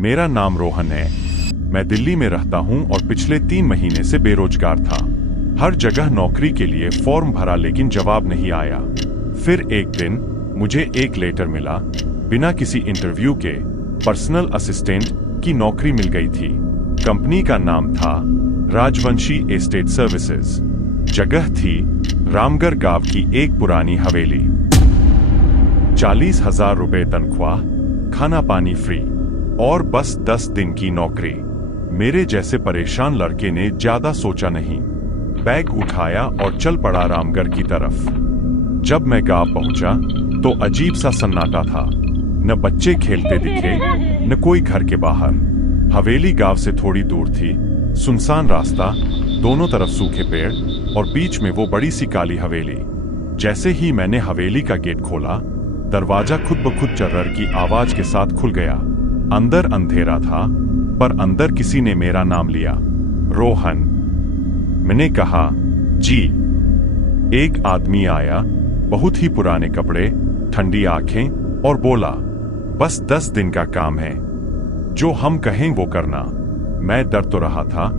मेरा नाम रोहन है। मैं दिल्ली में रहता हूँ और पिछले 3 महीने से बेरोजगार था। हर जगह नौकरी के लिए फॉर्म भरा लेकिन जवाब नहीं आया। फिर एक दिन मुझे एक लेटर मिला। बिना किसी इंटरव्यू के पर्सनल असिस्टेंट की नौकरी मिल गई थी। कंपनी का नाम था राजवंशी एस्टेट सर्विसेज। जगह थी रामगढ़ गांव की एक पुरानी हवेली। 40,000 रुपए तनख्वाह, खाना पानी फ्री और बस 10 दिन की नौकरी। मेरे जैसे परेशान लड़के ने ज्यादा सोचा नहीं, बैग उठाया और चल पड़ा रामगढ़ की तरफ। जब मैं गांव पहुंचा तो अजीब सा सन्नाटा था। न बच्चे खेलते दिखे, न कोई घर के बाहर। हवेली गांव से थोड़ी दूर थी, सुनसान रास्ता, दोनों तरफ सूखे पेड़ और बीच में वो बड़ी सी काली हवेली। जैसे ही मैंने हवेली का गेट खोला, दरवाजा खुद ब खुद चर्रर की आवाज के साथ खुल गया। अंदर अंधेरा था, पर अंदर किसी ने मेरा नाम लिया, रोहन। मैंने कहा, जी। एक आदमी आया, बहुत ही पुराने कपड़े, ठंडी आंखें और बोला, बस 10 दिन का काम है, जो हम कहें वो करना। मैं डर तो रहा था,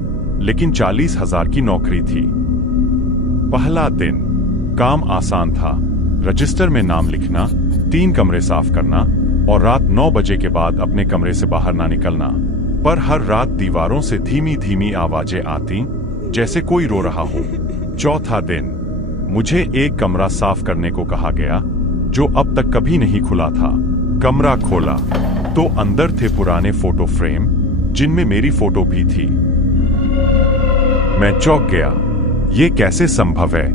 लेकिन 40,000 की नौकरी थी। पहला दिन काम आसान था। रजिस्टर में नाम लिखना, 3 कमरे साफ करना और रात 9 बजे के बाद अपने कमरे से बाहर ना निकलना। पर हर रात दीवारों से धीमी धीमी आवाजें आती, जैसे कोई रो रहा हो। चौथा दिन मुझे एक कमरा साफ करने को कहा गया, जो अब तक कभी नहीं खुला था। कमरा खोला तो अंदर थे पुराने फोटो फ्रेम, जिनमें मेरी फोटो भी थी। मैं चौंक गया, ये कैसे संभव है?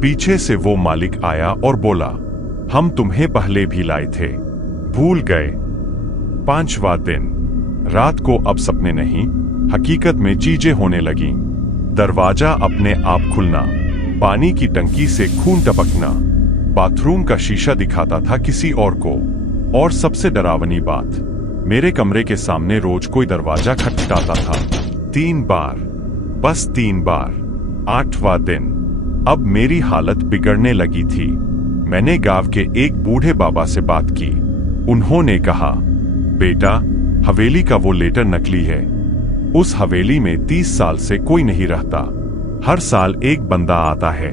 पीछे से वो मालिक आया और बोला, हम तुम्हें पहले भी लाए थे, भूल गए? 5वां दिन रात को अब सपने नहीं, हकीकत में चीजें होने लगीं। दरवाजा अपने आप खुलना, पानी की टंकी से खून टपकना, बाथरूम का शीशा दिखाता था किसी और को। और सबसे डरावनी बात, मेरे कमरे के सामने रोज कोई दरवाजा खटखटाता था। 3 बार, बस 3 बार। 8वां दिन अब मेरी हालत बिगड़ने लगी थी। मैंने गांव के एक बूढ़े बाबा से बात की। उन्होंने कहा, बेटा, हवेली का वो लेटर नकली है। उस हवेली में 30 साल से कोई नहीं रहता। हर साल एक बंदा आता है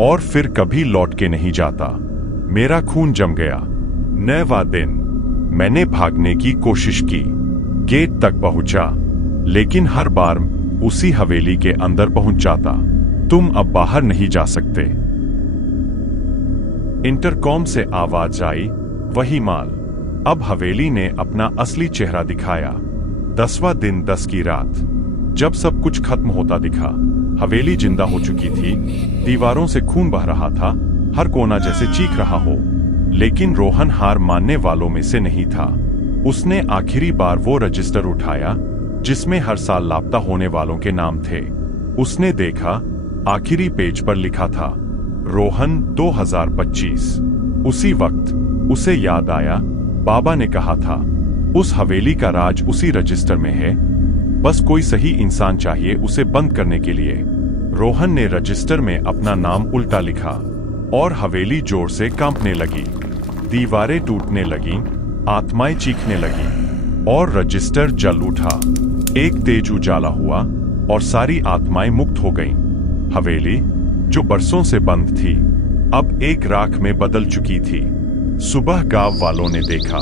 और फिर कभी लौट के नहीं जाता। मेरा खून जम गया। 9वां दिन मैंने भागने की कोशिश की, गेट तक पहुंचा, लेकिन हर बार उसी हवेली के अंदर पहुंच जाता। तुम अब बाहर नहीं जा सकते। इंटरकॉम से आवाज आई, वही माल। अब हवेली ने अपना असली चेहरा दिखाया। 10वां दिन 10 की रात, जब सब कुछ खत्म होता दिखा। हवेली जिंदा हो चुकी थी, दीवारों से खून बह रहा था, हर कोना जैसे चीख रहा हो। लेकिन रोहन हार मानने वालों में से नहीं था। उसने आखिरी बार वो रजिस्टर उठाया जिसमें हर साल लापता होने वालों के नाम थे। उसने देखा, आखिरी पेज पर लिखा था, रोहन 2025। उसी वक्त उसे याद आया, बाबा ने कहा था, उस हवेली का राज उसी रजिस्टर में है, बस कोई सही इंसान चाहिए उसे बंद करने के लिए। रोहन ने रजिस्टर में अपना नाम उल्टा लिखा और हवेली जोर से कांपने लगी। दीवारें टूटने लगीं, आत्माएं चीखने लगीं और रजिस्टर जल उठा। एक तेज उजाला हुआ और सारी आत्माएं मुक्त हो गईं। हवेली, जो बरसों से बंद थी, अब एक राख में बदल चुकी थी। सुबह गांव वालों ने देखा,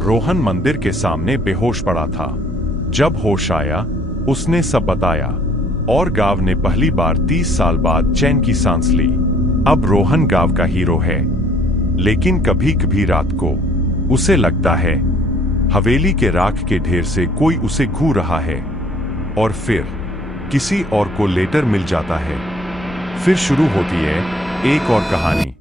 रोहन मंदिर के सामने बेहोश पड़ा था। जब होश आया, उसने सब बताया और गांव ने पहली बार 30 साल बाद चैन की सांस ली। अब रोहन गांव का हीरो है। लेकिन कभी कभी रात को उसे लगता है हवेली के राख के ढेर से कोई उसे घूर रहा है। और फिर किसी और को लेटर मिल जाता है। फिर शुरू होती है एक और कहानी।